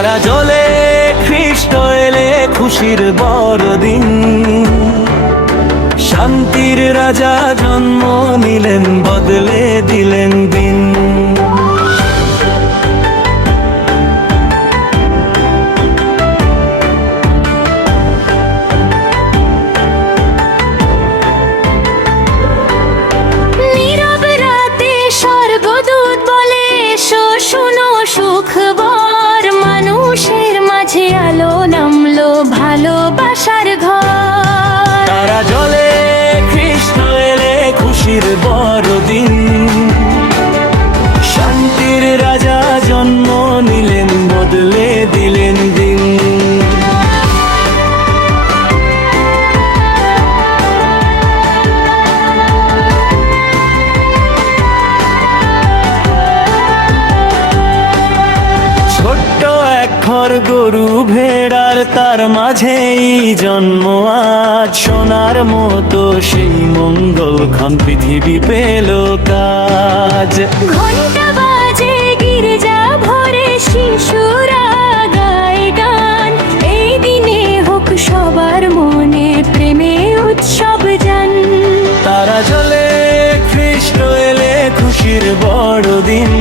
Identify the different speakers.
Speaker 1: তারা জলে খ্রিস্ট এলে খুশির বড়দিন। শান্তির রাজা জন্ম নিলেন বদলে দিলেন দিন। খর গরু ভেড়ার তার মাঝেই জন্ম। আজ সোনার মতো সেই মঙ্গল খান পৃথিবী পেল কাজ।
Speaker 2: ঘণ্টা বাজে গির্জা ভরে শিশুরা গায় গান। এই দিনে হোক সবার মনে প্রেমে উৎসব যান।
Speaker 1: তারা জলে খ্রিস্ট এলে খুশির বড়দিন।